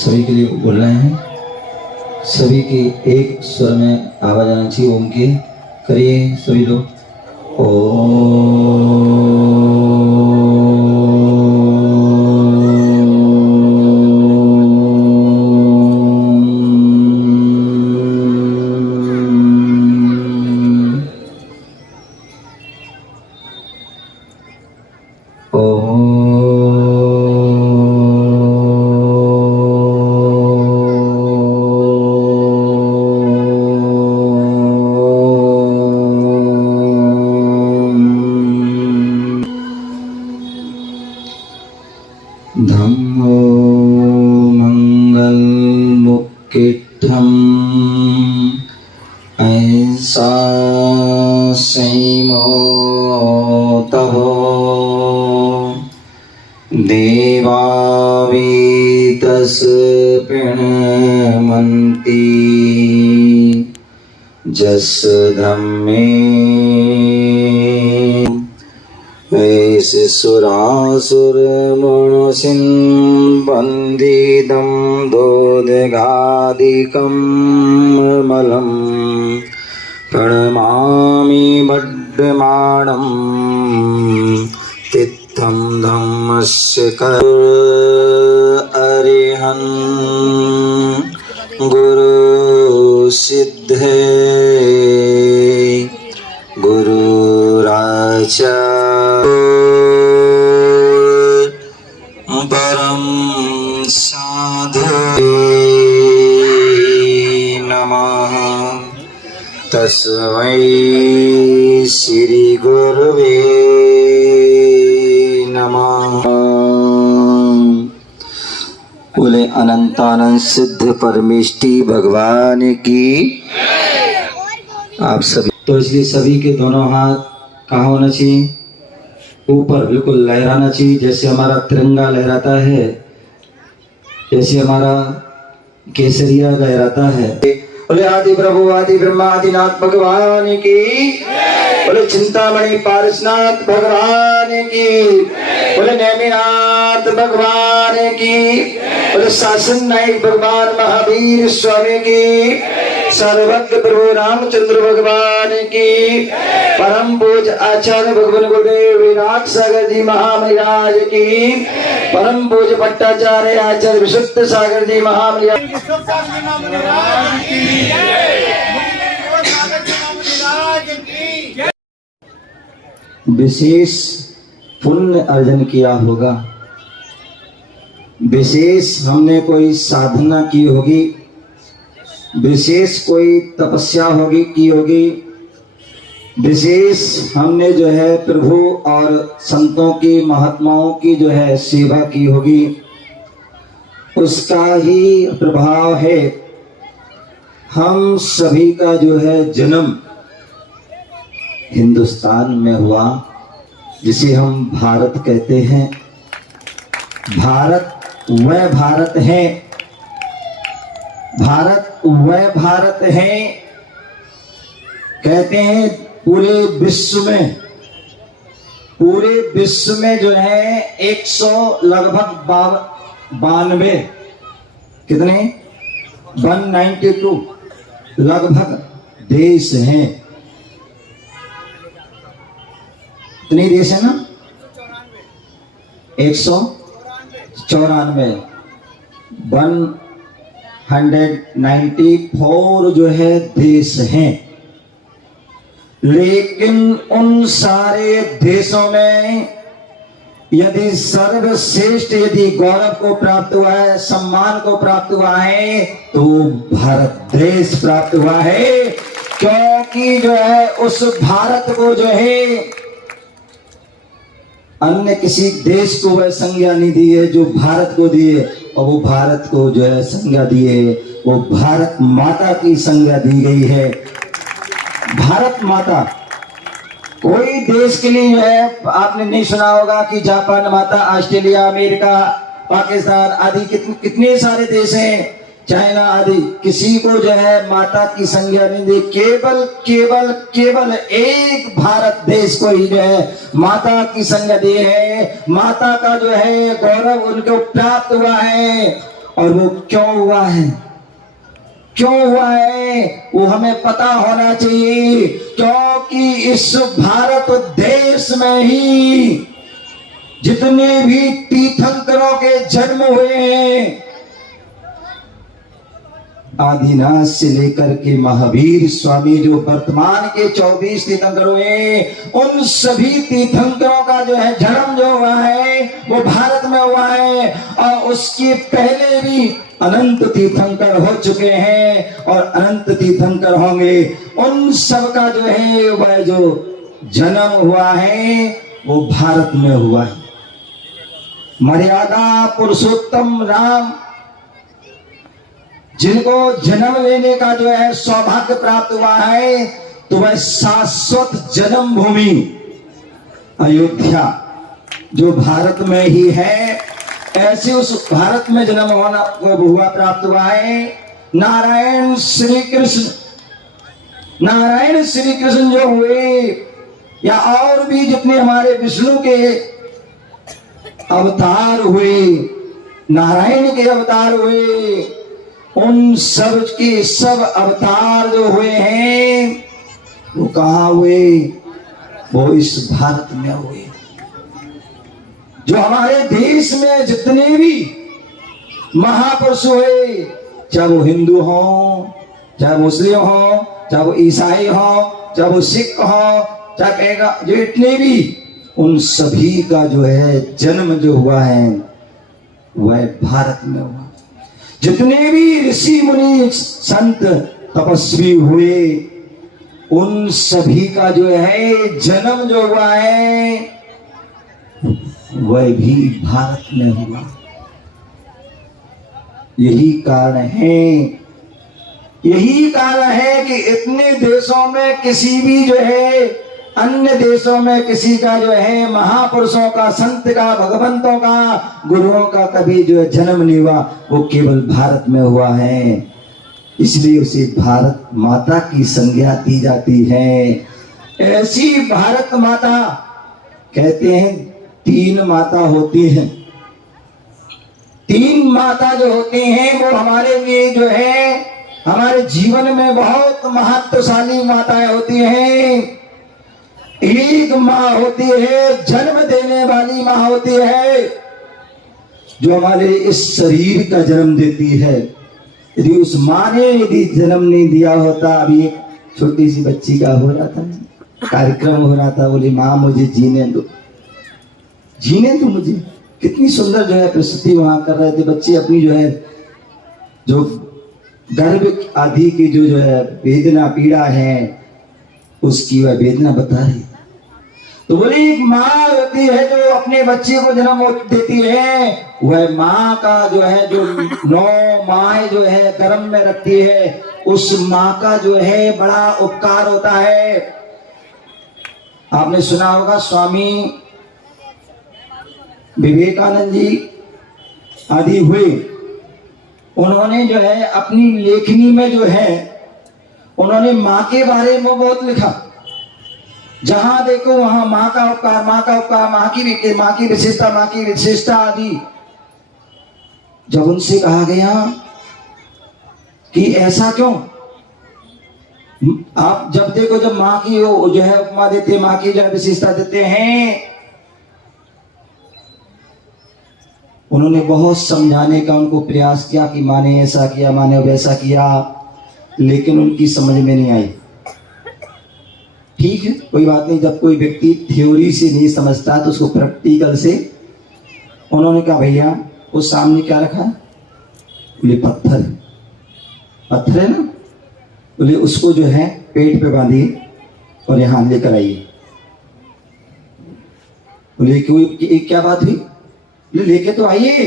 सभी के लिए बोल रहे हैं। सभी की एक स्वर में आवाज आना चाहिए। ओम की करिए सभी लोग। ओम धम्मो मंगल मुक्तिठम् ऐसा सैमो तवो देवावीतस पिणमन्ति जस धम्मे वैसे सुरासुर मनुषिन् वन्दितं दोदगादिकं मलम् प्रणमामि बड्डमाणं तित्थं धम्मस्य कर अरिहन् गुरु सिद्धे गुरुराचा परम साधु नमः। तस्मै श्री गुरुवे नमः। बोले अनंतानंद सिद्ध परमेष्टि भगवान की। आप सभी तो इसलिए सभी के दोनों हाथ कहाँ होना चाहिए? ऊपर बिल्कुल लहराना चाहिए, जैसे हमारा तिरंगा लहराता है, जैसे हमारा केसरिया लहराता है। बोले आदि प्रभु आदि ब्रह्मा आदिनाथ भगवान की। बोले चिंतामणि पारसनाथ भगवान की। बोले नेमिनाथ भगवान की। बोले शासन नायक भगवान महावीर स्वामी की। सर्वज्ञ प्रभु रामचंद्र भगवान की। परम पूज आचार्य भगवान गुरुदेव विराट सागर जी महामहिराज की। परम पूज भट्टाचार्य आचार्य विशुद्ध सागर जी महामहिराज की। विशेष पुण्य अर्जन किया होगा, विशेष हमने कोई साधना की होगी, विशेष कोई तपस्या होगी की होगी, विशेष हमने जो है प्रभु और संतों की महात्माओं की जो है सेवा की होगी, उसका ही प्रभाव है हम सभी का जो है जन्म हिंदुस्तान में हुआ, जिसे हम भारत कहते हैं। भारत वह भारत है, भारत वह भारत है, कहते हैं पूरे विश्व में जो है 100 लगभग 92 कितने 192 लगभग देश हैं। कितने देश है ना? 194 194 जो है देश हैं। लेकिन उन सारे देशों में यदि सर्वश्रेष्ठ यदि गौरव को प्राप्त हुआ है, सम्मान को प्राप्त हुआ है, तो भारत देश प्राप्त हुआ है। क्योंकि जो है उस भारत को जो है अन्य किसी देश को वह संज्ञा नहीं दी है जो भारत को दिए, और वो भारत को जो है संज्ञा दी है, वो भारत माता की संज्ञा दी गई है। भारत माता कोई देश के लिए जो है आपने नहीं सुना होगा कि जापान माता, ऑस्ट्रेलिया, अमेरिका, पाकिस्तान आदि कितने सारे देश हैं, चाइना आदि, किसी को जो है माता की संज्ञा नहीं दी। केवल एक भारत देश को ही जो है माता की संज्ञा दी है। माता का जो है गौरव उनको प्राप्त हुआ है। और वो क्यों हुआ है, क्यों हुआ है वो हमें पता होना चाहिए। क्योंकि इस भारत देश में ही जितने भी तीर्थंकरों के जन्म हुए हैं, आदिनाथ से लेकर के महावीर स्वामी जो वर्तमान के 24 तीर्थंकर हुए, उन सभी तीर्थंकरों का जो है जन्म जो हुआ है वो भारत में हुआ है। और उसके पहले भी अनंत तीर्थंकर हो चुके हैं और अनंत तीर्थंकर होंगे। उन सब का जो है वह जो जन्म हुआ है वो भारत में हुआ है। मर्यादा पुरुषोत्तम राम जिनको जन्म लेने का जो है सौभाग्य प्राप्त हुआ है, तो वह शाश्वत जन्मभूमि अयोध्या जो भारत में ही है, ऐसे उस भारत में जन्म होना हुआ प्राप्त हुआ है। नारायण श्री कृष्ण जो हुए, या और भी जितने हमारे विष्णु के अवतार हुए, नारायण के अवतार हुए, उन सब के सब अवतार जो हुए हैं वो कहाँ हुए, वो इस भारत में हुए। जो हमारे देश में जितने भी महापुरुष हुए, चाहे वो हिंदू हो, चाहे मुस्लिम हो, चाहे वो ईसाई हो, चाहे वो सिख हो, चाहे कहेगा जो इतने भी, उन सभी का जो है जन्म जो हुआ है वह भारत में हुआ। जितने भी ऋषि मुनि संत तपस्वी हुए, उन सभी का जो है जन्म जो हुआ है वह भी भारत में हुआ। यही कारण है कि इतने देशों में किसी भी जो है, अन्य देशों में किसी का जो है महापुरुषों का, संत का, भगवंतों का, गुरुओं का कभी जो है जन्म नहीं हुआ, वो केवल भारत में हुआ है। इसलिए उसे भारत माता की संज्ञा दी जाती है। ऐसी भारत माता कहते हैं 3 माता होती हैं। 3 माता जो होती हैं वो हमारे लिए जो है हमारे जीवन में बहुत महत्वशाली माताएं होती हैं। एक माँ होती है जन्म देने वाली माँ होती है, जो हमारे इस शरीर का जन्म देती है। यदि उस माँ ने यदि जन्म नहीं दिया होता, अभी एक छोटी सी बच्ची का हो रहा था, कार्यक्रम हो रहा था, बोली माँ मुझे जीने दो मुझे। कितनी सुंदर जो है प्रस्तुति वहां कर रहे थे बच्चे, अपनी जो है जो गर्भ आदि की जो है वेदना पीड़ा है उसकी वह वेदना बता रही। तो बोले एक माँ होती है जो अपने बच्चे को जन्म देती है, वह माँ का जो है जो 9 माह जो है गर्भ में रखती है, उस माँ का जो है बड़ा उपकार होता है। आपने सुना होगा स्वामी विवेकानंद जी आदि हुए, उन्होंने जो है अपनी लेखनी में जो है उन्होंने माँ के बारे में बहुत लिखा। जहां देखो वहां माँ का उपकार, माँ का उपकार, माँ की विशेषता आदि। जब उनसे कहा गया कि ऐसा क्यों, आप जब देखो जब माँ की वो जो है उपमा देते हैं, माँ की जो है विशेषता देते हैं, उन्होंने बहुत समझाने का उनको प्रयास किया कि माँ ने ऐसा किया, माँ ने वैसा किया, लेकिन उनकी समझ में नहीं आई। ठीक है, कोई बात नहीं, जब कोई व्यक्ति थ्योरी से नहीं समझता तो उसको प्रैक्टिकल से। उन्होंने कहा भैया उस सामने क्या रखा है, बोले पत्थर है ना, बोले उसको जो है पेट पे बांधिए और यहाँ लेकर आइए। बोले कोई क्या बात हुई, लेके तो आइए।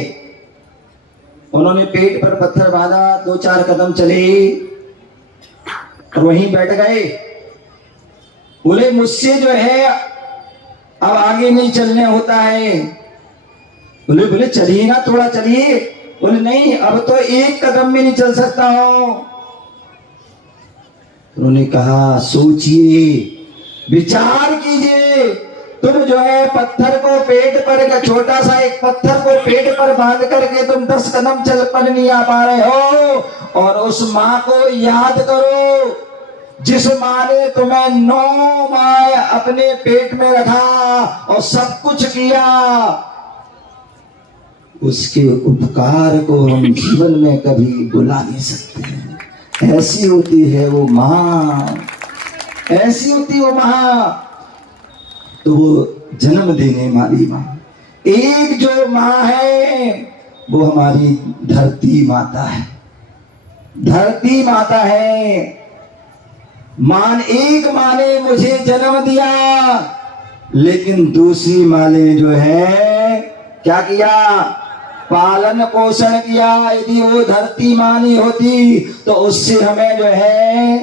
उन्होंने पेट पर पत्थर बांधा, 2-4 कदम चले और वहीं बैठ गए। बोले मुझसे जो है अब आगे नहीं चलने होता है। बोले चलिए ना, थोड़ा चलिए। बोले नहीं, अब तो 1 कदम भी नहीं चल सकता हूं। उन्होंने कहा सोचिए, विचार कीजिए, तुम जो है पत्थर को पेट पर, छोटा सा एक पत्थर को पेट पर बांध करके तुम 10 कदम चल पर नहीं आ पा रहे हो। और उस माँ को याद करो जिस माँ ने तुम्हें 9 माह अपने पेट में रखा और सब कुछ किया। उसके उपकार को हम जीवन में कभी भुला नहीं सकते। ऐसी होती है वो माँ, ऐसी होती वो माँ। तो वो जन्म देने वाली माँ, एक जो माँ है वो हमारी धरती माता है, धरती माता है। एक माँ ने मुझे जन्म दिया, लेकिन दूसरी माँ ने जो है क्या किया, पालन पोषण किया। यदि वो धरती माँ नहीं होती तो उससे हमें जो है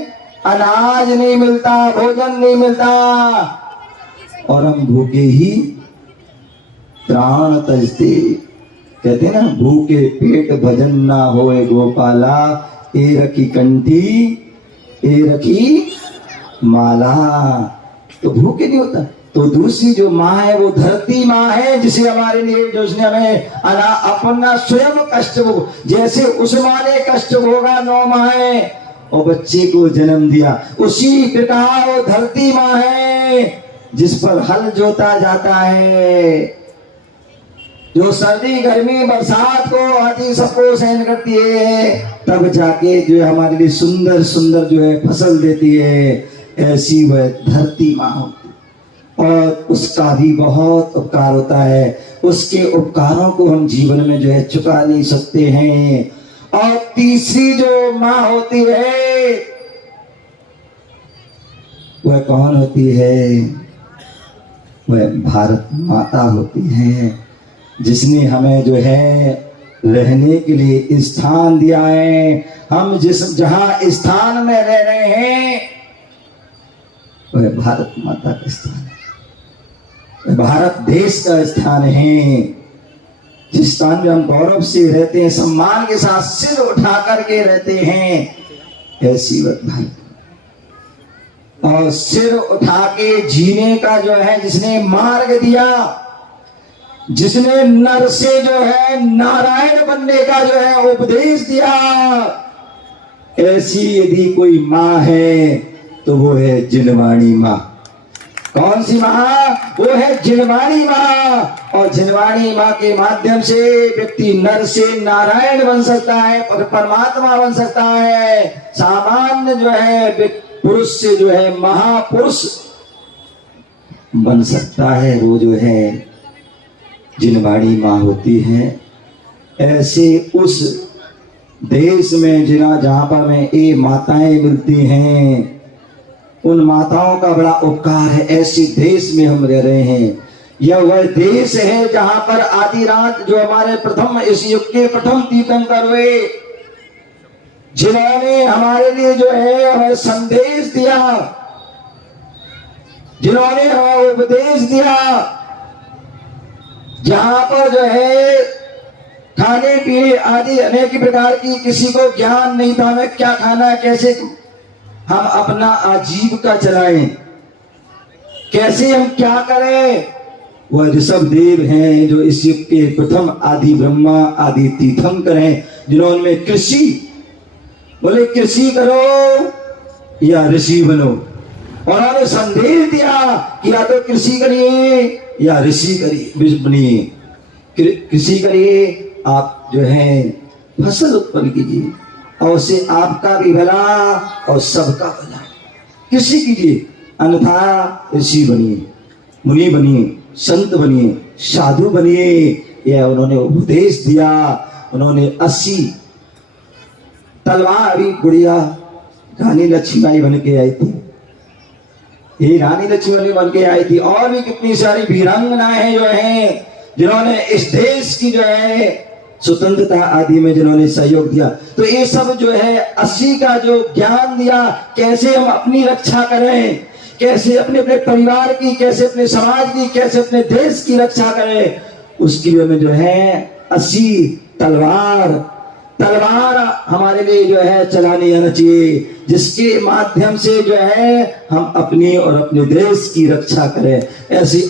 अनाज नहीं मिलता, भोजन नहीं मिलता, और हम भूखे ही प्राण तजते। कहते हैं ना, भूखे पेट भजन ना होए गोपाला, ए रखी कंठी ए रखी माला। तो भूखे नहीं होता। तो दूसरी जो माँ है वो धरती माँ है, जिसे हमारे लिए, जो उसने हमें अपना स्वयं कष्ट भोग, जैसे उस माँ ने कष्ट भोगा 9 माह और बच्चे को जन्म दिया, उसी प्रकार वो धरती माँ है जिस पर हल जोता जाता है, जो सर्दी गर्मी बरसात को आदि सबको सहन करती है, तब जाके जो है हमारे लिए सुंदर सुंदर जो है फसल देती है। ऐसी वह धरती माँ होती है और उसका भी बहुत उपकार होता है। उसके उपकारों को हम जीवन में जो है चुका नहीं सकते हैं। और तीसरी जो माँ होती है वह कौन होती है, वह भारत माता होती है, जिसने हमें जो है रहने के लिए स्थान दिया है। हम जहां स्थान में रह रहे हैं वह भारत माता का स्थान है, भारत देश का स्थान है, जिस स्थान में हम गौरव से रहते हैं, सम्मान के साथ सिर उठा करके रहते हैं। ऐसी वह भारत, और सिर उठा के जीने का जो है जिसने मार्ग दिया, जिसने नर से जो है नारायण बनने का जो है उपदेश दिया, ऐसी यदि कोई माँ है तो वो है जिनवाणी माँ। कौन सी माँ, वो है जिनवाणी माँ। और जिनवाणी माँ के माध्यम से व्यक्ति नर से नारायण बन सकता है, परमात्मा बन सकता है। सामान्य जो है पुरुष से जो है महापुरुष बन सकता है, वो जो है जिनवाणी माँ होती है। ऐसे उस देश में जहाँ पर हमें ये माताएं मिलती हैं, उन माताओं का बड़ा उपकार है। ऐसे देश में हम रह रहे हैं। यह वह देश है जहाँ पर आदिनाथ जो हमारे प्रथम, इस युग के प्रथम तीर्थंकर हुए, जिन्होंने हमारे लिए जो है हमें संदेश दिया, जिन्होंने हमें उपदेश दिया, जहां पर जो है खाने पीने आदि अनेक प्रकार की किसी को ज्ञान नहीं था, हमें क्या खाना है, कैसे हम अपना आजीविका चलाएं, कैसे हम क्या करें। वह ऋषभ देव हैं जो इस युग के प्रथम आदि ब्रह्मा आदि तीर्थंकर हैं, जिन्होंने कृषि, बोले कृषि करो या ऋषि बनो, और उन्होंने संदेश दिया कि या तो कृषि करिए या ऋषि करिए, बनिए। कृषि करिए, आप जो है फसल उत्पन्न कीजिए और उससे आपका भी भला और सबका भला। कृषि कीजिए, अन्यथा ऋषि बनिए, मुनि बनिए, संत बनिए, साधु बनिए। यह उन्होंने उपदेश दिया। उन्होंने 80 तलवार, अभी गुड़िया रानी लक्ष्मीबाई बन के आई थी, ये रानी लक्ष्मीबाई बन के आई थी, और भी कितनी सारी वीरांगनाएं जो हैं जिन्होंने इस देश की जो है स्वतंत्रता आदि में जिन्होंने सहयोग दिया। तो ये सब जो है 80 का जो ज्ञान दिया, कैसे हम अपनी रक्षा करें, कैसे अपने अपने परिवार की, कैसे अपने समाज की, कैसे अपने देश की रक्षा करें, उसके लिए में जो है 80 तलवार तलवार हमारे लिए जो है चलानी आना चाहिए, जिसके माध्यम से जो है हम अपनी और अपने देश की रक्षा करें। ऐसी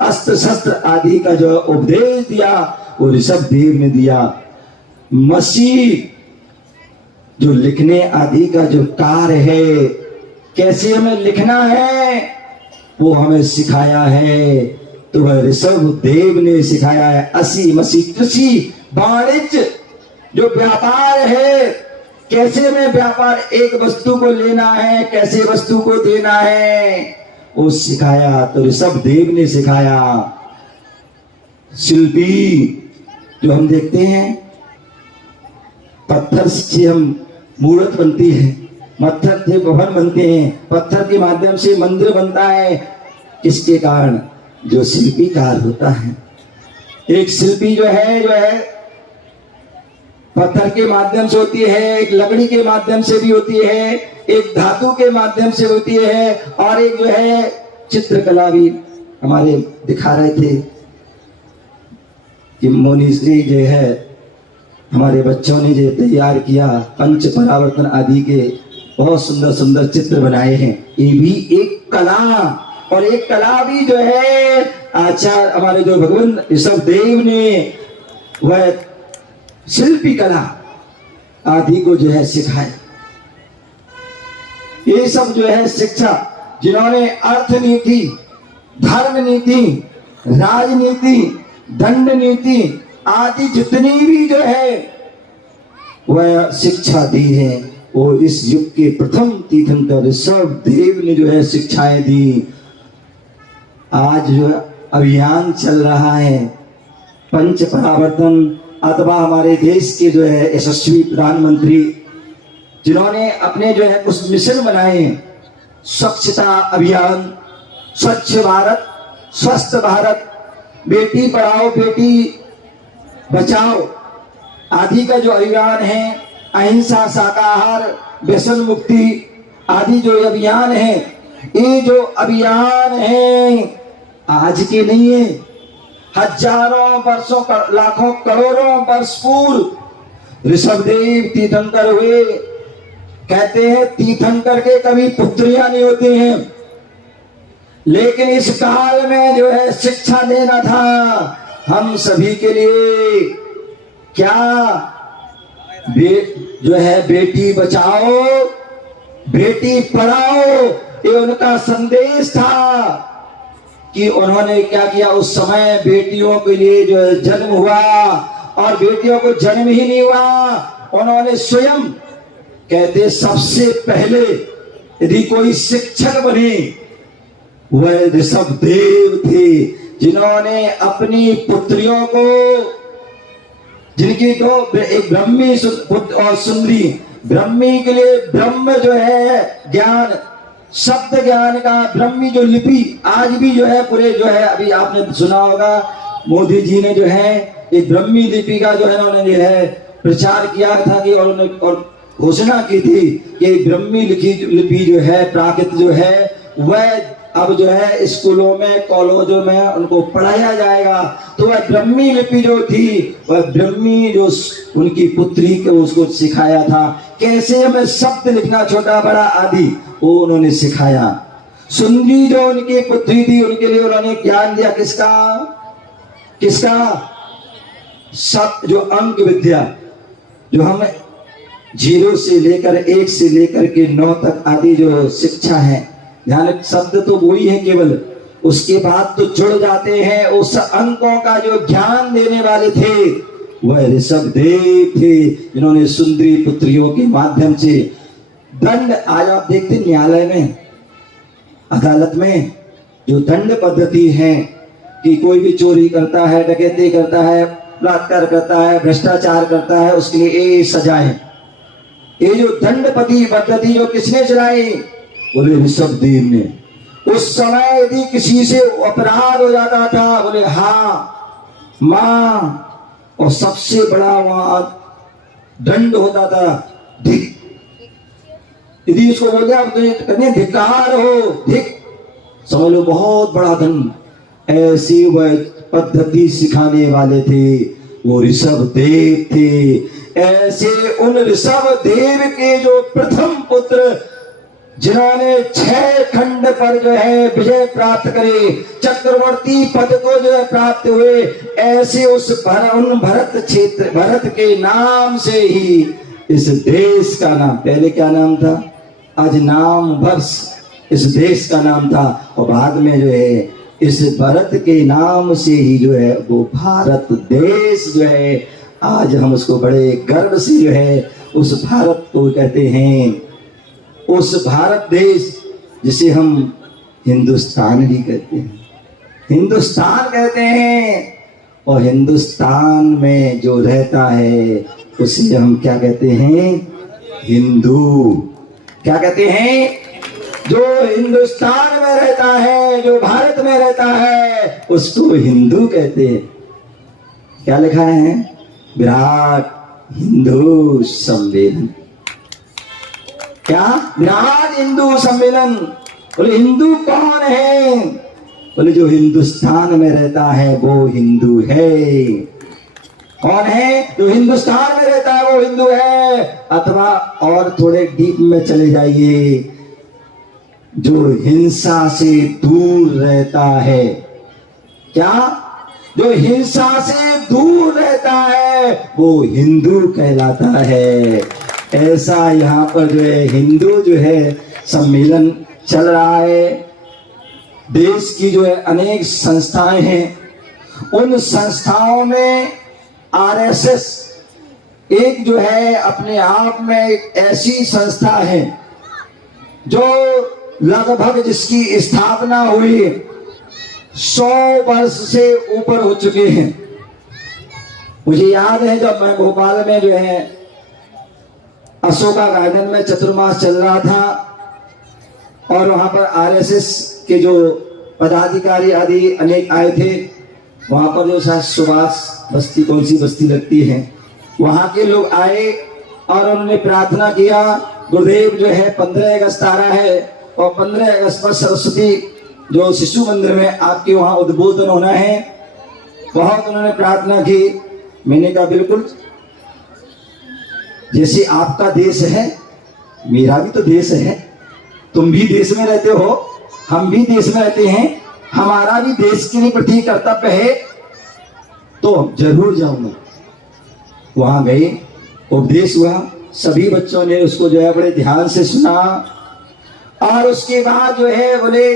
अस्त्र शस्त्र आदि का जो उपदेश दिया वो ऋषभ देव ने दिया। मसीह जो लिखने आदि का जो कार्य है, कैसे हमें लिखना है वो हमें सिखाया है, तो वह ऋषभ देव ने सिखाया है। मसीह कृषि वाणिज्य जो व्यापार है, कैसे में व्यापार, एक वस्तु को लेना है, कैसे वस्तु को देना है, वो सिखाया, तो ऋषभ देव ने सिखाया। शिल्पी जो हम देखते हैं, पत्थर से हम मूर्त बनती है, पत्थर से भवन बनते हैं, पत्थर के माध्यम से मंदिर बनता है। किसके कारण? जो शिल्पीकार होता है। एक शिल्पी जो है पत्थर के माध्यम से होती है, एक लकड़ी के माध्यम से भी होती है, एक धातु के माध्यम से होती है, और एक जो है चित्रकला भी हमारे दिखा रहे थे कि मोनीश्री जो है हमारे बच्चों ने जो तैयार किया, पंच परावर्तन आदि के बहुत सुंदर सुंदर चित्र बनाए हैं। ये भी एक कला, और एक कला भी जो है आचार्य हमारे जो भगवान ऋषभ देव ने वह शिल्पी कला आदि को जो है सिखाया। ये सब जो है शिक्षा, जिन्होंने अर्थनीति, धर्म नीति, राजनीति, दंड नीति आदि जितनी भी जो है वह शिक्षा दी है, वो इस युग के प्रथम तीर्थंकर ऋषभ देव ने जो है शिक्षाएं दी। आज जो अभियान चल रहा है पंच परावर्तन, अथवा हमारे देश के जो है यशस्वी प्रधानमंत्री जिन्होंने अपने जो है कुछ मिशन बनाए, स्वच्छता अभियान, स्वच्छ भारत, स्वस्थ भारत, बेटी पढ़ाओ बेटी बचाओ आदि का जो अभियान है, अहिंसा, शाकाहार, व्यसन मुक्ति आदि जो अभियान है, ये जो अभियान है आज के नहीं है, हजारों वर्षों, लाखों करोड़ों वर्ष पूर्व ऋषभदेव तीर्थंकर हुए। कहते हैं तीर्थंकर के कभी पुत्रियां नहीं होती हैं, लेकिन इस काल में जो है शिक्षा देना था हम सभी के लिए। क्या जो है बेटी बचाओ बेटी पढ़ाओ, ये उनका संदेश था कि उन्होंने क्या किया। उस समय बेटियों के लिए जो है जन्म हुआ, और बेटियों को जन्म ही नहीं हुआ, उन्होंने स्वयं कहते सबसे पहले यदि कोई शिक्षक बने वह ऋषभ देव थे, जिन्होंने अपनी पुत्रियों को, जिनकी दो, एक ब्रह्मी और सुंदरी, ब्रह्मी के लिए ब्रह्म जो है ज्ञान, शब्द ज्ञान का ब्रह्मी जो लिपि आज भी जो है पूरे जो है, अभी आपने सुना होगा मोदी जी ने जो है एक ब्रह्मी लिपि का जो है उन्होंने जो है प्रचार किया था कि, और घोषणा की थी कि ब्रह्मी लिपि जो है प्राकृत जो है वह अब जो है स्कूलों में, कॉलेजों में उनको पढ़ाया जाएगा। तो वह ब्रह्मी लिपि जो थी, वह ब्रह्मी जो उनकी पुत्री को उसको सिखाया था, कैसे हमें शब्द लिखना छोटा बड़ा आदि वो उन्होंने सिखाया। सुंदरी जो उनकी पुत्री थी, उनके लिए उन्होंने ज्ञान दिया, किसका शब्द, जो अंक विद्या, जो हम 0 से लेकर 1 से लेकर के 9 तक आदि जो शिक्षा है, ध्यान, शब्द तो वही है केवल, उसके बाद तो जुड़ जाते हैं। उस अंकों का जो ज्ञान देने वाले थे वह ऋषभ देव थे, जिन्होंने सुंदरी पुत्रियों के माध्यम से दंड, आज आप देखते न्यायालय में, अदालत में जो दंड पद्धति है कि कोई भी चोरी करता है, डकैती करता है, बलात्कार करता है, भ्रष्टाचार करता है, उसके लिए ये सजाएं। ये जो दंड पद्धति जो किसने चलाई? बोले ऋषभ देव ने। उस समय यदि किसी से अपराध हो जाता था, बोले हाँ मां, और सबसे बड़ा वहां दंड होता था धिक। यदि उसको बोल दिया तो धिक्कार हो, धिक, समझ लो बहुत बड़ा दंड। ऐसी वह पद्धति सिखाने वाले थे। वो ऋषभ देव थे। ऐसे उन ऋषभ देव के जो प्रथम पुत्र जिन्होंने 6 खंड पर जो है विजय प्राप्त करे, चक्रवर्ती पद को जो है प्राप्त हुए, ऐसे उन भरत क्षेत्र, भरत के नाम से ही इस देश का नाम, पहले क्या नाम था, आज नाम वर्ष इस देश का नाम था, और बाद में जो है इस भरत के नाम से ही जो है वो भारत देश जो है, आज हम उसको बड़े गर्व से जो है उस भारत को कहते हैं, उस भारत देश जिसे हम हिंदुस्तान भी कहते हैं, हिंदुस्तान कहते हैं। और हिंदुस्तान में जो रहता है उसे हम क्या कहते हैं, हिंदू। क्या कहते हैं, जो हिंदुस्तान में रहता है, जो भारत में रहता है, उसको हिंदू कहते हैं। क्या लिखा है, विराट हिंदू सम्मेलन। क्या, विराट हिंदू सम्मेलन। बोले हिंदू कौन है, बोले जो हिंदुस्तान में रहता है वो हिंदू है। कौन है, जो हिंदुस्तान में रहता है वो हिंदू है। अथवा और थोड़े डीप में चले जाइए, जो हिंसा से दूर रहता है। क्या, जो हिंसा से दूर रहता है वो हिंदू कहलाता है। ऐसा यहाँ पर जो है हिंदू जो है सम्मेलन चल रहा है। देश की जो है अनेक संस्थाएं हैं, उन संस्थाओं में आरएसएस एक जो है अपने आप में एक ऐसी संस्था है जो लगभग जिसकी स्थापना हुई 100 वर्ष से ऊपर हो चुके हैं। मुझे याद है जब मैं भोपाल में जो है अशोका गार्डन में चतुर्मास चल रहा था और वहां पर आरएसएस के जो पदाधिकारी आदि अनेक आए थे, वहां पर जो शायद सुभाष बस्ती, कौन सी बस्ती लगती है, वहां के लोग आए और उन्होंने प्रार्थना किया, गुरुदेव जो है 15 अगस्त आ रहा है और 15 अगस्त पर सरस्वती जो शिशु मंदिर में आपके वहां उद्बोधन होना है। बहुत उन्होंने प्रार्थना की। मैंने कहा बिल्कुल, जैसे आपका देश है मेरा भी तो देश है, तुम भी देश में रहते हो, हम भी देश में रहते हैं, हमारा भी देश के लिए प्रति कर्तव्य है, तो जरूर जाऊंगा। वहां गए, उपदेश हुआ, सभी बच्चों ने उसको जो है बड़े ध्यान से सुना और उसके बाद जो है बोले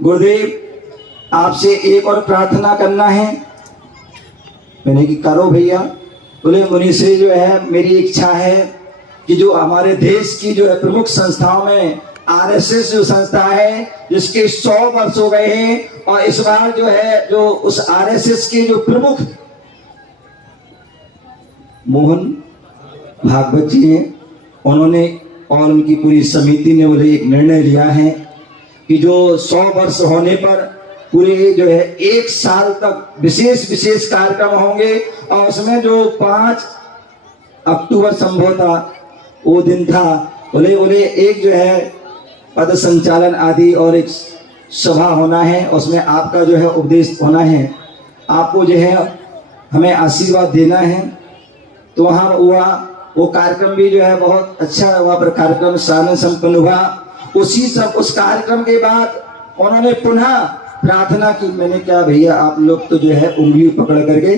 गुरुदेव आपसे एक और प्रार्थना करना है। मैंने कि करो भैया। बोले मुनि से जो है मेरी इच्छा है कि जो हमारे देश की जो है प्रमुख संस्थाओं में आरएसएस जो संस्था है जिसके 100 वर्ष हो गए हैं, और इस बार जो है जो उस आरएसएस के जो प्रमुख मोहन भागवत जी हैं, उन्होंने और उनकी पूरी समिति ने बोले एक निर्णय लिया है कि जो 100 वर्ष होने पर पूरे जो है 1 साल तक विशेष कार्यक्रम होंगे, और उसमें जो 5 अक्टूबर संभव था वो दिन था, बोले एक जो है पद संचालन आदि और एक सभा होना है, उसमें आपका जो है उपदेश होना है, आपको जो है हमें आशीर्वाद देना है। तो वहाँ हुआ वो कार्यक्रम भी जो है बहुत अच्छा, वहाँ पर कार्यक्रम साधन संपन्न हुआ। उस कार्यक्रम के बाद उन्होंने पुनः प्रार्थना की। मैंने कहा भैया आप लोग तो जो है उंगली पकड़ करके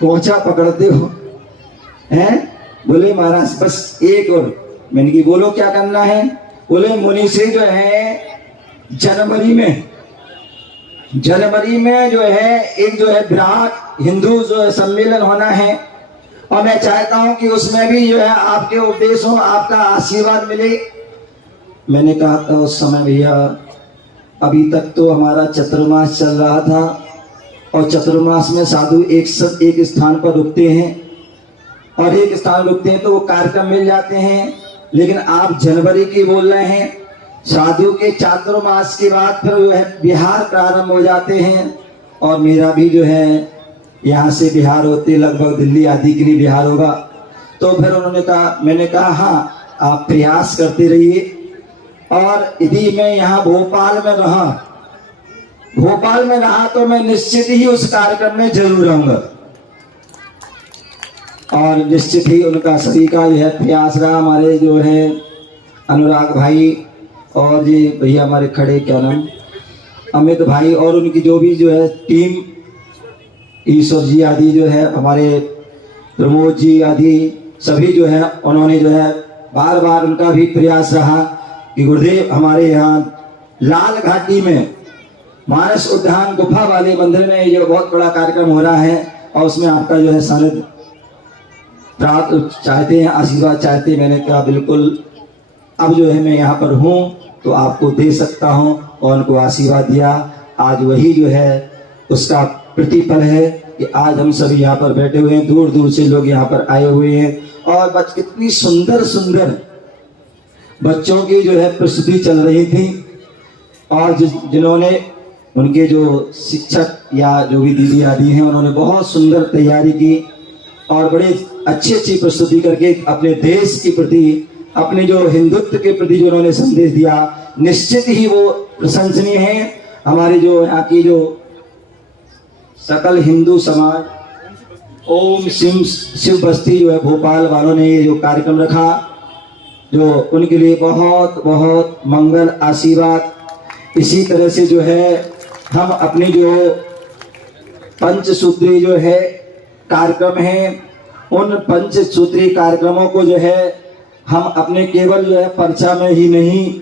पोंछा पकड़ते हो हैं। बोले महाराज बस एक और। मैंने की बोलो क्या करना है। बोले मुनि से जो है जनवरी में जो है एक जो है विराट हिंदू जो है सम्मेलन होना है, और मैं चाहता हूं कि उसमें भी जो है आपके उपदेश हो, आपका आशीर्वाद मिले। मैंने कहा था उस समय भैया अभी तक तो हमारा चतुर्मास चल रहा था और चतुर्मास में साधु एक स्थान पर रुकते हैं और एक स्थान रुकते हैं तो वो कार्यक्रम मिल जाते हैं, लेकिन आप जनवरी की बोल रहे हैं। साधु के चातुर्मास के बाद फिर जो है बिहार प्रारंभ हो जाते हैं, और मेरा भी जो है यहाँ से बिहार होते लगभग दिल्ली आदि के लिए बिहार होगा। तो फिर उन्होंने कहा, मैंने कहा हाँ आप प्रयास करते रहिए, और यदि मैं यहाँ भोपाल में रहा तो मैं निश्चित ही उस कार्यक्रम में जरूर आऊंगा। और निश्चित ही उनका सभी का जो है प्रयास रहा। हमारे जो है अनुराग भाई और ये भैया हमारे खड़े, क्या नाम, अमित भाई, और उनकी जो भी जो है टीम, ईश्वर जी आदि जो है, हमारे प्रमोद जी आदि सभी जो है, उन्होंने जो है बार बार उनका भी प्रयास रहा कि गुरुदेव हमारे यहाँ लाल घाटी में मानस उद्यान गुफा वाले मंदिर में ये बहुत बड़ा कार्यक्रम हो रहा है और उसमें आपका जो है सानिध्य प्राप्त चाहते हैं, आशीर्वाद चाहते हैं। मैंने कहा बिल्कुल, अब जो है मैं यहाँ पर हूँ तो आपको दे सकता हूँ, और उनको आशीर्वाद दिया। आज वही जो है उसका प्रतिफल है कि आज हम सभी यहाँ पर बैठे हुए हैं, दूर दूर से लोग यहाँ पर आए हुए हैं। और कितनी सुंदर सुंदर बच्चों की जो है प्रस्तुति चल रही थी, और जिन्होंने उनके जो शिक्षक या जो भी दीदी आदि हैं, उन्होंने बहुत सुंदर तैयारी की और बड़े अच्छी प्रस्तुति करके अपने देश के प्रति, अपने जो हिंदुत्व के प्रति जो उन्होंने संदेश दिया, निश्चित ही वो प्रशंसनीय है। हमारे जो यहाँ की जो सकल हिंदू समाज ओम शिव बस्ती जो है भोपाल वालों ने ये जो कार्यक्रम रखा, जो उनके लिए बहुत बहुत मंगल आशीर्वाद। इसी तरह से जो है हम अपनी जो पंचसूत्री जो है कार्यक्रम है, उन पंचसूत्री कार्यक्रमों को जो है हम अपने केवल जो है पर्चा में ही नहीं,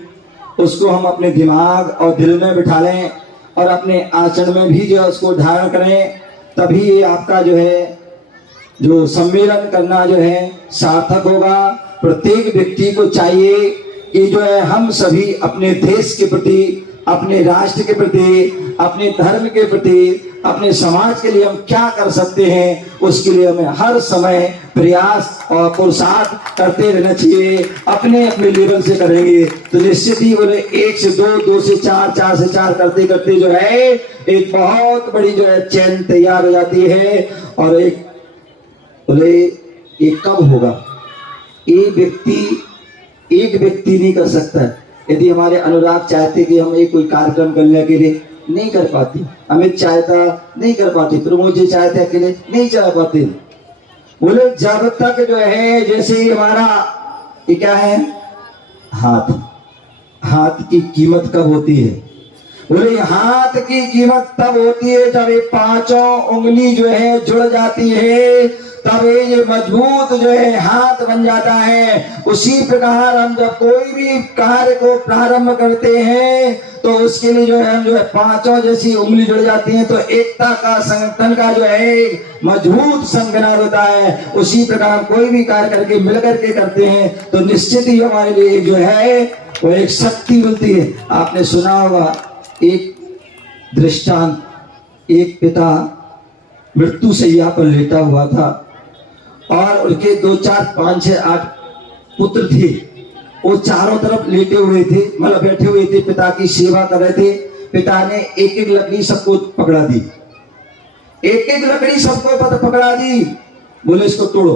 उसको हम अपने दिमाग और दिल में बिठा लें और अपने आचरण में भी जो है उसको धारण करें, तभी ये आपका जो है जो सम्मेलन करना जो है सार्थक होगा। प्रत्येक व्यक्ति को चाहिए कि जो है हम सभी अपने देश के प्रति, अपने राष्ट्र के प्रति, अपने धर्म के प्रति, अपने समाज के लिए हम क्या कर सकते हैं, उसके लिए हमें हर समय प्रयास और पुरुषार्थ करते रहना चाहिए। अपने अपने लेवल से करेंगे तो निश्चित ही बोले 1 से 2, 2 से 4, 4 से 4 करते करते जो है एक बहुत बड़ी जो है चैन तैयार हो जाती है। और एक बोले ये कब होगा, एक व्यक्ति नहीं कर सकता है। यदि हमारे अनुराग चाहते कि हम एक कोई कार्यक्रम करने के लिए, नहीं कर पाते। अमित चाहता, नहीं कर पाते। प्रमोद जी चाहते अकेले, नहीं चला पाते। बोले जब तक जो है, जैसे ही हमारा ये क्या है, हाथ की कीमत कब होती है? बोले हाथ की कीमत तब होती है जब ये 5 उंगली जो है जुड़ जाती है, तब ये मजबूत जो है हाथ बन जाता है। उसी प्रकार हम जब कोई भी कार्य को प्रारंभ करते हैं तो उसके लिए जो है हम जो है 5 जैसी उंगली जुड़ जाती हैं, तो एकता का, संगठन का जो है मजबूत संगठन होता है। उसी प्रकार कोई भी कार्य करके मिलकर के करते हैं तो निश्चित ही हमारे लिए जो है वो एक शक्ति मिलती है। आपने सुना होगा एक दृष्टांत, एक पिता मृत्यु शैया पर लेटा हुआ था और उनके 2, 4, 5, 6, 8 पुत्र थे। वो चारों तरफ लेटे हुए थे, मतलब बैठे हुए थे, पिता की सेवा कर रहे थे। पिता ने एक एक लकड़ी सबको पकड़ा दी, एक एक लकड़ी सबको पकड़ा दी। बोले इसको तोड़ो।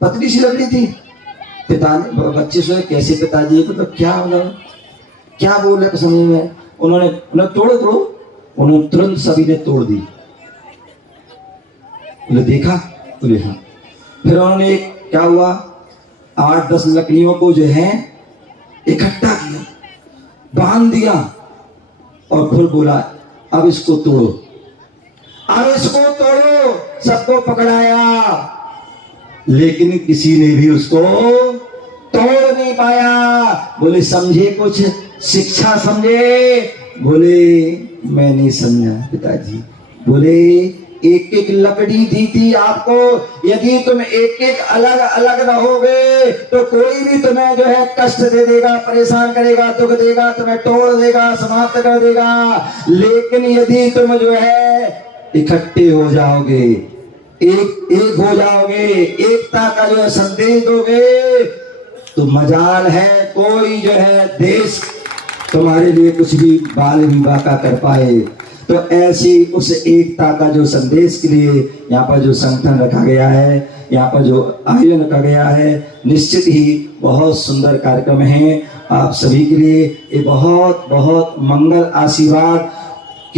पतली सी लकड़ी थी। पिता ने, बच्चे सोचे कैसे पिताजी, मतलब क्या होगा, क्या बोल रहे समझ में। उन्होंने तोड़ो। उन्होंने तुरंत सभी ने तोड़ दी। बोले देखा? बोले हाँ। फिर उन्होंने क्या हुआ, 8-10 लकड़ियों को जो है इकट्ठा किया, बांध दिया और फिर बोला अब इसको तोड़ो, अब इसको तोड़ो। सबको पकड़ाया लेकिन किसी ने भी उसको तोड़ नहीं पाया। बोले समझे कुछ, शिक्षा समझे? बोले मैं नहीं समझा पिताजी। बोले एक एक लकड़ी दी थी आपको, यदि तुम एक एक अलग अलग रहोगे तो कोई भी तुम्हें जो है कष्ट दे देगा, परेशान करेगा, दुख देगा, तुम्हें तोड़ देगा, समाप्त कर देगा। लेकिन यदि तुम जो है इकट्ठे हो जाओगे, एक हो जाओगे, एकता का जो है संदेश दोगे तो मजाल है कोई जो है देश तुम्हारे लिए कुछ भी बाल विवाह का कर पाए। तो ऐसी उस एकता का जो संदेश के लिए यहाँ पर जो संगठन रखा गया है, यहाँ पर जो आयोजन रखा गया है, निश्चित ही बहुत सुंदर कार्यक्रम है। आप सभी के लिए ये बहुत बहुत मंगल आशीर्वाद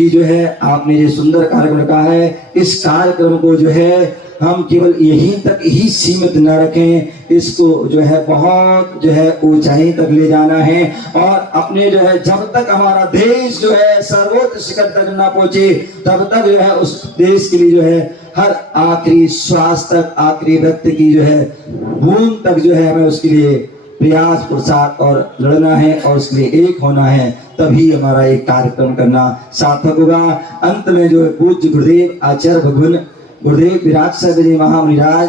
कि जो है आपने ये सुंदर कार्यक्रम रखा है, इस कार्यक्रम को जो है हम केवल यहीं तक ही सीमित न रखें, इसको जो है बहुत जो है ऊंचाई तक ले जाना है। और अपने जो है जब तक हमारा देश जो है सर्वोच्च शिखर तक ना पहुंचे, तब तक जो है उस देश के लिए जो है हर आखिरी श्वास तक, आखिरी व्यक्ति की जो है बूंद तक जो है हमें उसके लिए प्रयास पुरुषार्थ और लड़ना है और उसके लिए एक होना है, तभी हमारा एक कार्यक्रम करना सार्थक होगा। अंत में जो है पूज्य गुरुदेव आचार्य भगवान गुरुदेव विराट साहब जी महामुनिराज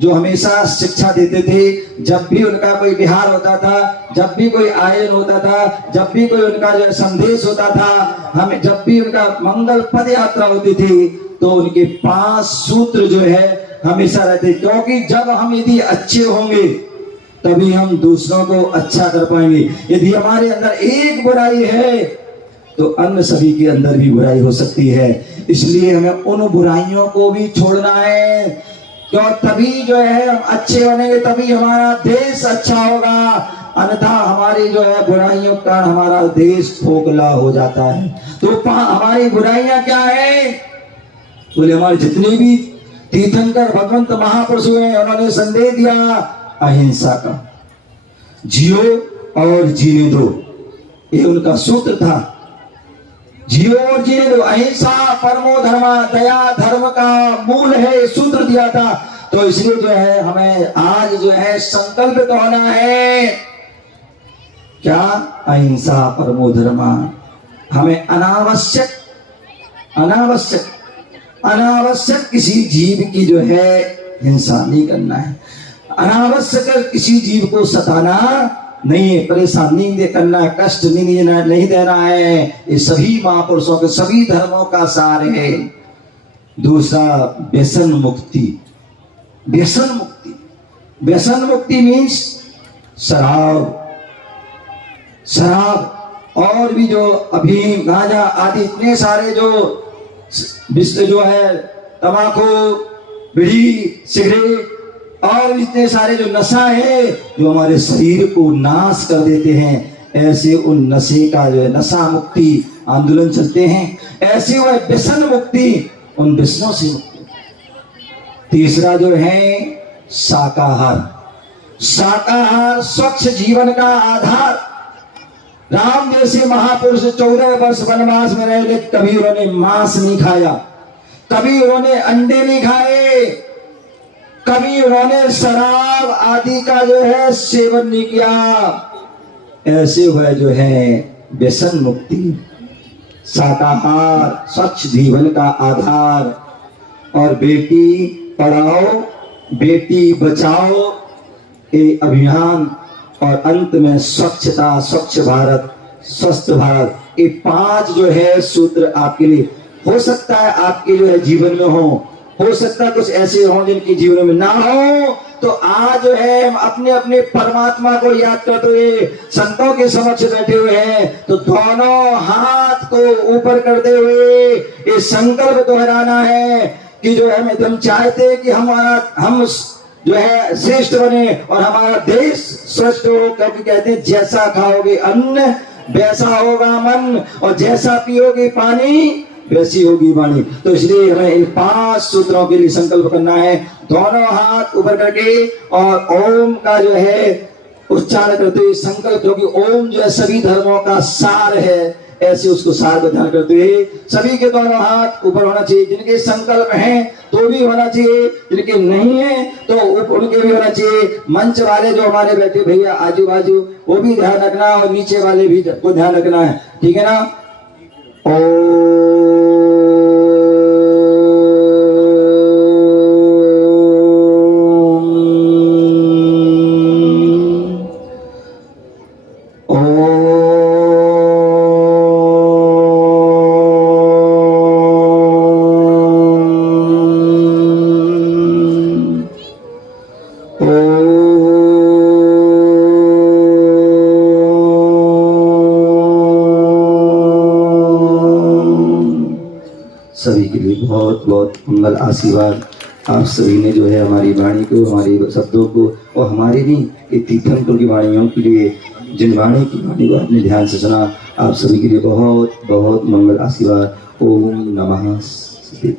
जो हमेशा शिक्षा देते थे, जब भी उनका कोई विहार होता था, जब भी कोई आयोजन होता था, जब भी कोई उनका जो है संदेश होता था, हमें जब भी उनका मंगल पद यात्रा होती थी, तो उनके 5 सूत्र जो है हमेशा रहते, क्योंकि जब हम यदि अच्छे होंगे तभी हम दूसरों को अच्छा कर पाएंगे। यदि हमारे अंदर एक बुराई है तो अन्य सभी के अंदर भी बुराई हो सकती है, इसलिए हमें उन बुराइयों को भी छोड़ना है, क्यों तभी जो है हम अच्छे बनेंगे, तभी हमारा देश अच्छा होगा। अन्यथा हमारी जो है बुराइयों का हमारा देश खोखला हो जाता है। तो हमारी बुराइयां क्या है? बोले हमारे जितने भी तीर्थंकर भगवंत महापुरुष हुए, उन्होंने संदेश दिया अहिंसा का, जियो और जीने दो, ये उनका सूत्र था। जियो और जीने दो, अहिंसा परमो धर्मा, दया धर्म का मूल है, सूत्र दिया था। तो इसलिए जो है हमें आज जो है संकल्पित होना है, क्या? अहिंसा परमो धर्मा। हमें अनावश्यक किसी जीव की जो है हिंसा नहीं करना है, अनावश्यक किसी जीव को सताना नहीं है, परेशानी नहीं करना है, कष्ट नहीं देना है। ये सभी महापुरुषों के सभी धर्मों का सार है। दूसरा व्यसन मुक्ति। व्यसन मुक्ति मीन्स शराब और भी जो अफीम, गांजा आदि इतने सारे जो विश्व जो है, तंबाकू, बीड़ी, सिगरेट और इतने सारे जो नशा है जो हमारे शरीर को नाश कर देते हैं, ऐसे उन नशे का जो है नशा मुक्ति आंदोलन चलते हैं, ऐसे वह व्यसन मुक्ति, उन व्यसनों से मुक्ति। तीसरा जो है शाकाहार स्वच्छ जीवन का आधार। राम जैसे महापुरुष 14 वर्ष वनवास में रहे, कभी उन्होंने मांस नहीं खाया, कभी उन्होंने अंडे नहीं खाए, कभी उन्होंने शराब आदि का जो है सेवन नहीं किया। ऐसे वह जो है व्यसन मुक्ति, शाकाहार, स्वच्छ जीवन का आधार। और बेटी पढ़ाओ बेटी बचाओ ये अभियान, और अंत में स्वच्छता, स्वच्छ भारत, स्वस्थ भारत, ये 5 जो है सूत्र आपके लिए हो सकता है आपके जो है जीवन में हो सकता है कुछ ऐसे हो जिनके जीवन में ना हो। तो आज जो है हम अपने अपने परमात्मा को याद करते हुए संतों के समक्ष बैठे हुए हैं, तो दोनों हाथ को ऊपर करते हुए ये संकल्प दोहराना है कि जो है हम चाहते हैं कि हम जो है श्रेष्ठ बने और हमारा देश श्रेष्ठ हो, क्योंकि कहते हैं जैसा खाओगे अन्न वैसा होगा मन, और जैसा पियोगे पानी वैसी होगी वाणी। तो इसलिए हमें इन 5 सूत्रों के लिए संकल्प करना है, दोनों हाथ ऊपर करके और ओम का जो है उच्चारण करते हुए संकल्प, क्योंकि ओम जो है सभी धर्मों का सार है, ऐसे उसको सार का ध्यान करते हुए सभी के दोनों हाथ ऊपर होना चाहिए। जिनके संकल्प हैं तो भी होना चाहिए, जिनके नहीं है तो उनके भी होना चाहिए। मंच वाले जो हमारे बैठे भैया आजू बाजू, वो भी ध्यान रखना, और नीचे वाले भी को ध्यान रखना है, ठीक है ना। सभी के लिए बहुत बहुत मंगल आशीर्वाद। आप सभी ने जो है हमारी वाणी को, हमारे शब्दों को, और हमारे नहीं ये तीर्थंकर की वाणियों के लिए, जिन वाणी की वाणी को आपने ध्यान से सुना, आप सभी के लिए बहुत बहुत मंगल आशीर्वाद। ओम नमः शिवाय।